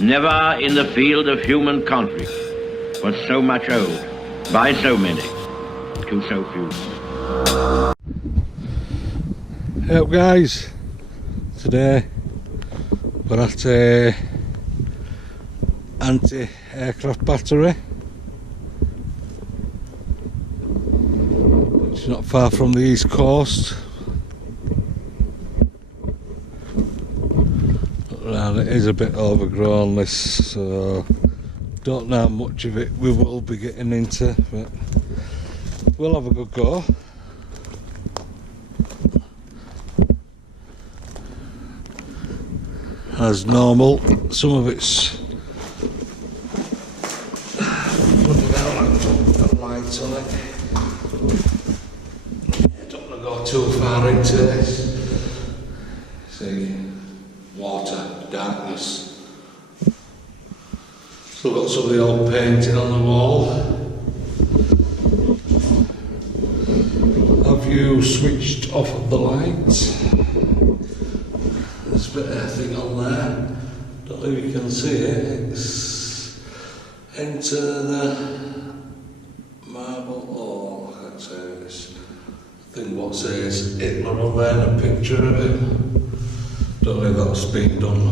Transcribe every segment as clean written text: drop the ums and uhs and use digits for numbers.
Never in the field of human conflict was so much owed by so many to so few. Hey up guys, today we're at a anti-aircraft battery. It's not far from the east coast. And it is a bit overgrown, this, so don't know how much of it we will be getting into, but we'll have a good go. As normal, some of it's got lights on it. I don't want to go too far into this. See, water, darkness. Still got some of the old painting on the wall. Have you switched off the lights? There's a bit of thing on there. Don't know if you can see it. It's into the marble. Oh, I can't say this thing. What says Hitler on there and a picture of it. Don't know if that's been done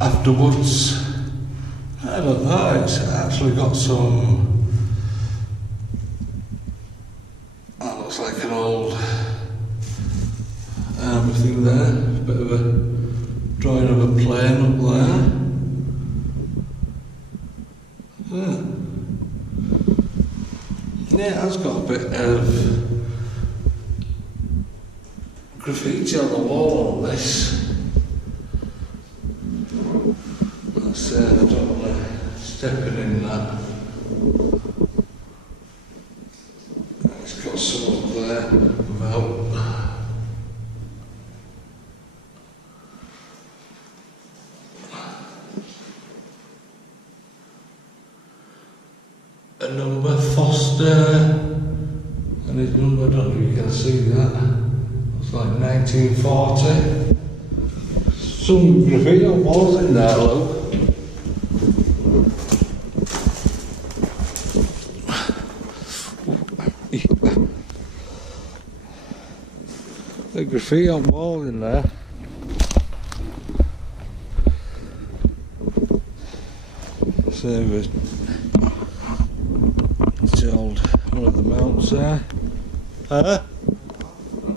afterwards. I don't know. It's actually got some. That looks like an old army thing there. Bit of a drawing of a plane up there. Yeah, it has got a bit of graffiti on the wall on this. That's I don't want to step in that. It's got some up there about a number, Foster, and his number, I don't know if you can see that. It's like 1940. Some graffiti on walls in there, look. The graffiti on walls in there. So it's old, one of the mounts there.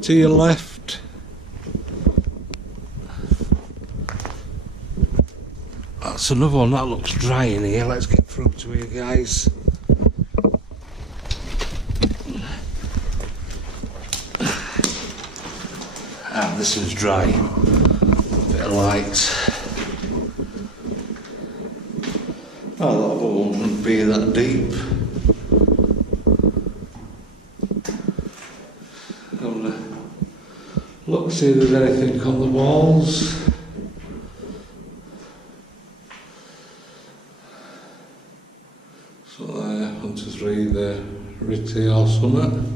To your left. That's another one that looks dry in here. Let's get through to here, guys. Ah, this is dry. Bit of light. Oh, that other one wouldn't be that deep. Look, see if there's anything on the walls. So there, 1, 2, 3, the Ritty or something.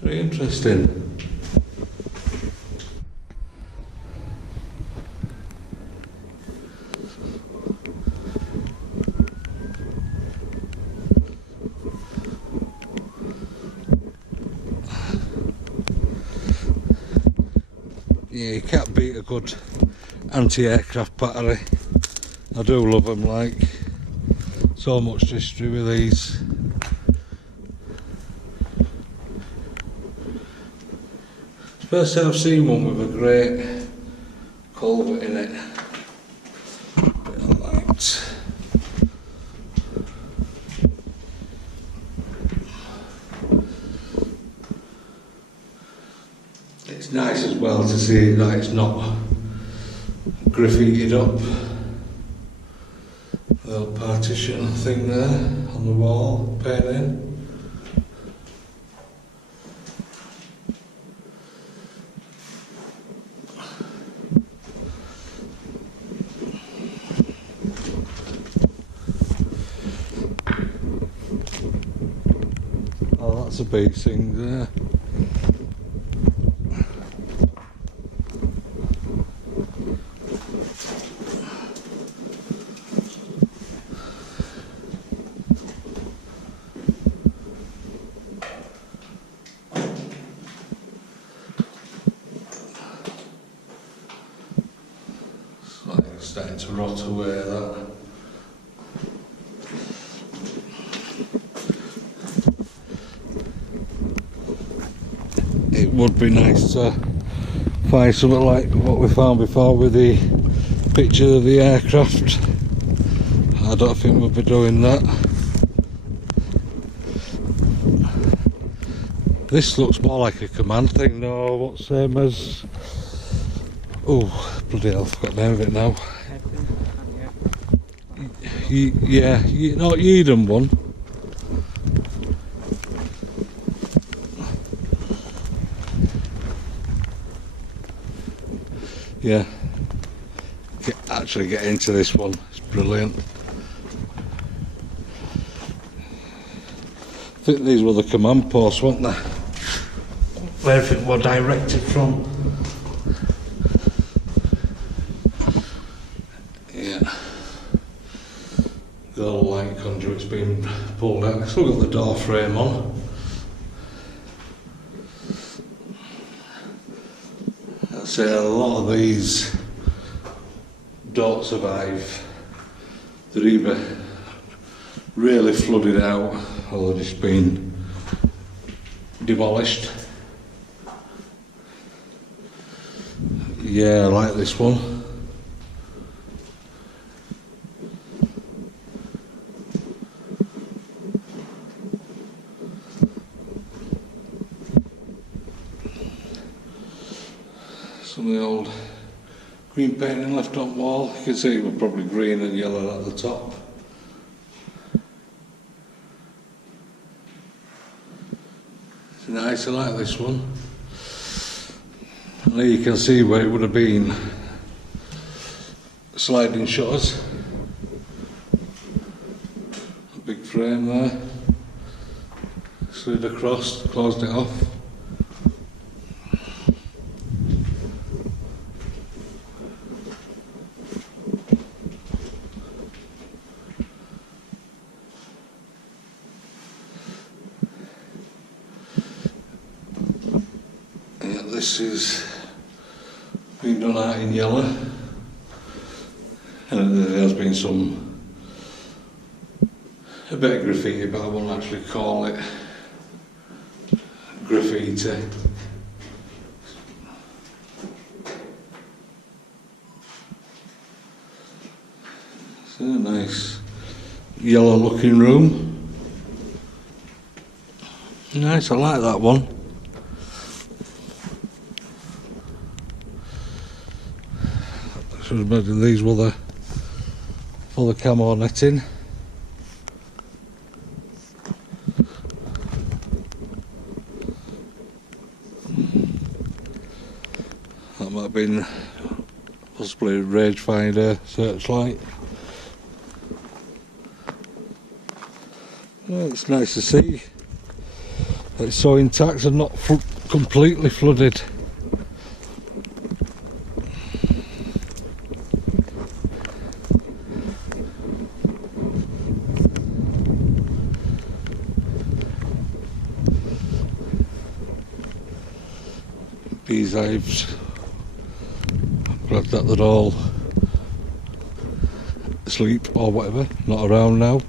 Very interesting. Yeah, you can't beat a good anti-aircraft battery. I do love them, like, so much history with these. It's the first time I've seen one with a great culvert in it. Bit of light. It's nice as well to see that it's not graffitied up. The little partition thing there on the wall, painting. Oh, that's a bee thing there. starting to rot away, that. It would be nice to find something like what we found before with the picture of the aircraft. I don't think we'll be doing that. This looks more like a command thing, no, what's same as... Oh, bloody hell, I forgot the name of it now. Yeah, not Eden one. Yeah, actually get into this one, it's brilliant. I think these were the command posts, weren't they? Where everything was directed from. Yeah. The old light conduit's been pulled out. Still got the door frame on. I'd say a lot of these don't survive. They're either really flooded out or they're just been demolished. Yeah, I like this one. Some of the old green painting left on the wall. You can see it was probably green and yellow at the top. It's nice, I like this one. And there you can see where it would have been sliding shutters. A big frame there. Slid across, closed it off. This is been done out in yellow, and there has been a bit of graffiti, but I won't actually call it graffiti. It's a nice yellow looking room. Nice, I like that one. I should imagine these were the camo netting. That might have been possibly a rangefinder searchlight. Well, it's nice to see that it's so intact and not completely flooded. Beehives. I'm glad that they're all asleep or whatever, not around now.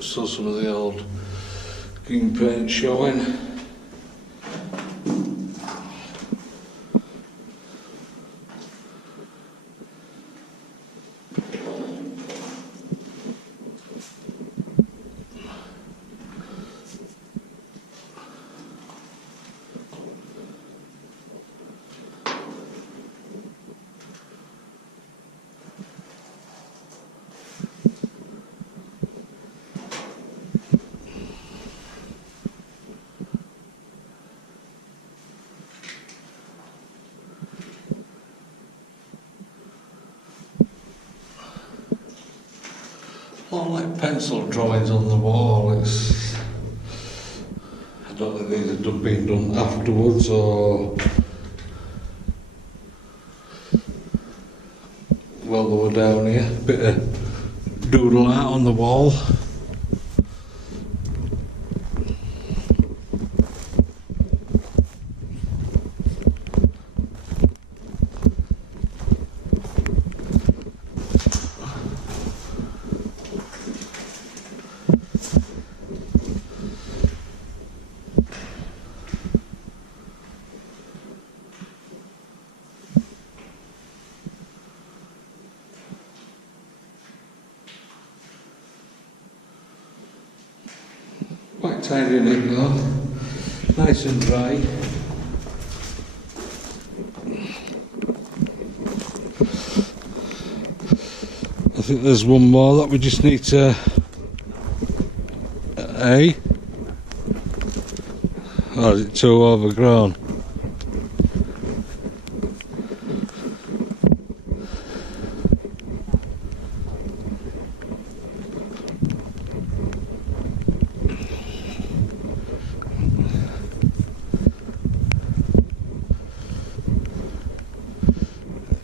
Saw some of the old green paint showing. More like pencil drawings on the wall. It's, I don't think these have been done afterwards or while they were down here. Bit of doodle art on the wall. Quite tidy in it though, nice and dry. I think there's one more that we just need to or is it too overgrown?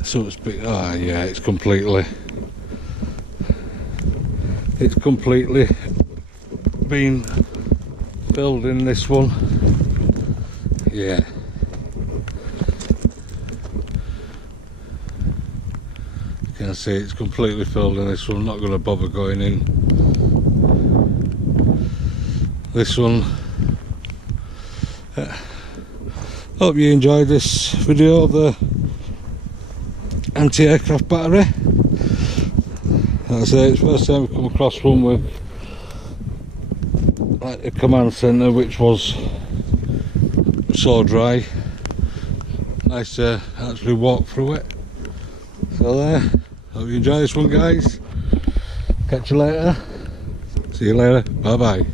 So it's big. Ah, yeah, it's completely been filled in this one. Yeah. You can see it's completely filled in this one. I'm not going to bother going in this one. Hope you enjoyed this video of the anti-aircraft battery. Like I say, it's the first time we've come across one with like a command centre which was so dry. Nice to actually walk through it. So there, hope you enjoy this one guys. Catch you later. See you later. Bye bye.